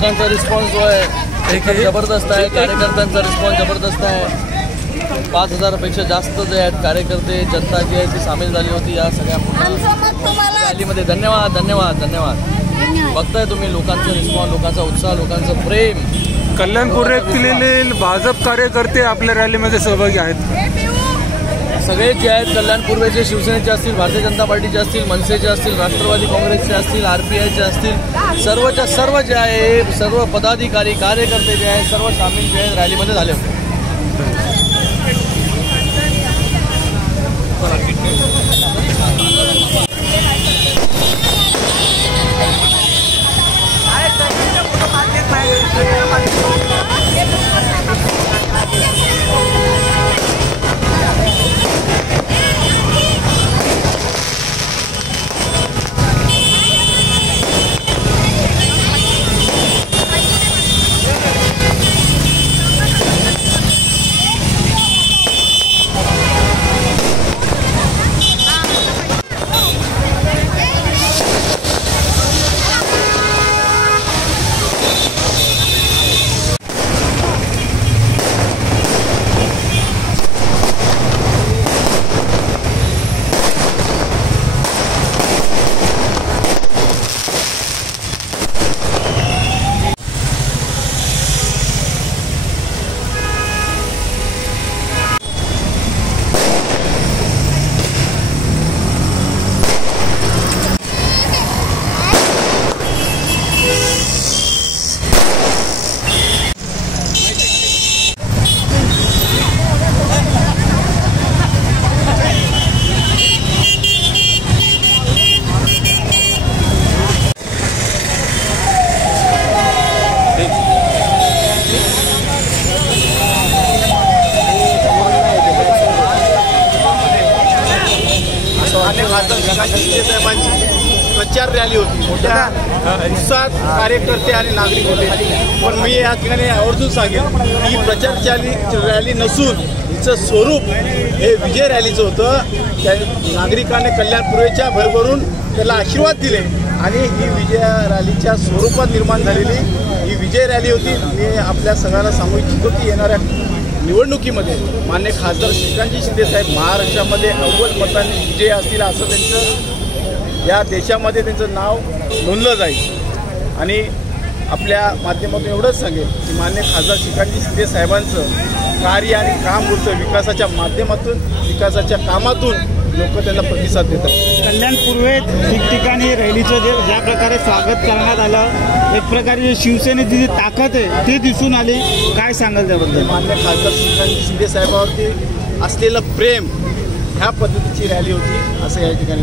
लोकांचा रिस्पॉन्स जो आहे एकदम जबरदस्त आहे. कार्यकर्त्यांचा रिस्पॉन्स जबरदस्त आहे. 5000पेक्षा जास्त जे आहेत कार्यकर्ते जनता जी आहे ती सामील झाली होती या सगळ्या रॅलीमध्ये. धन्यवाद धन्यवाद धन्यवाद. बघताय तुम्ही लोकांचा रिस्पॉन्स, लोकांचा उत्साह, लोकांचं प्रेम. कल्याण पूर्वेतील भाजप कार्यकर्ते आपल्या रॅलीमध्ये सहभागी आहेत. सगळे जे आहेत कल्याण पूर्वेचे, शिवसेनेचे असतील, भारतीय जनता पार्टीचे असतील, मनसेचे असतील, राष्ट्रवादी काँग्रेसचे असतील, RPIचे असतील, सर्वच्या सर्व जे आहे सर्व पदाधिकारी कार्यकर्ते जे आहेत सर्व सामील जे आहेत रॅलीमध्ये झाले होते. साहेबांची प्रचार रॅली होती. मोठ्या उत्साहात कार्यकर्ते आणि नागरिक होते. पण मी या ठिकाणी आवर्जून सांगेन ही प्रचार रॅली नसून हिचं स्वरूप हे विजय रॅलीचं होतं. त्या नागरिकांनी कल्याण पूर्वेच्या भरभरून त्याला आशीर्वाद दिले आणि ही विजय रॅलीच्या स्वरूपात निर्माण झालेली ही विजय रॅली होती. मी आपल्या सगळ्यांना सांगू इच्छितो की येणाऱ्या निवडणुकीमध्ये माननीय खासदार श्रीकांतजी शिंदे साहेब महाराष्ट्रामध्ये अव्वल मतांनी विजय असतील असं त्यांचं या देशामध्ये त्यांचं नाव नोंदलं जाईल. आणि आपल्या माध्यमातून एवढंच सांगेल की माननीय खासदार श्रीकांतजी शिंदे साहेबांचं कार्य आणि काम होतं विकासाच्या माध्यमातून, विकासाच्या कामातून लोक त्यांना प्रतिसाद देतात. कल्याण पूर्वेत ठिकठिकाणी रॅलीचं ज्या प्रकारे स्वागत करण्यात आलं, एक प्रकारे शिवसेनेची जी ताकद आहे ती दिसून आली. काय सांगाल त्याबद्दल? माननीय खासदार श्रीकांतजी शिंदे साहेबांवरती असलेलं प्रेम ह्या पद्धतीची रॅली होती असं या ठिकाणी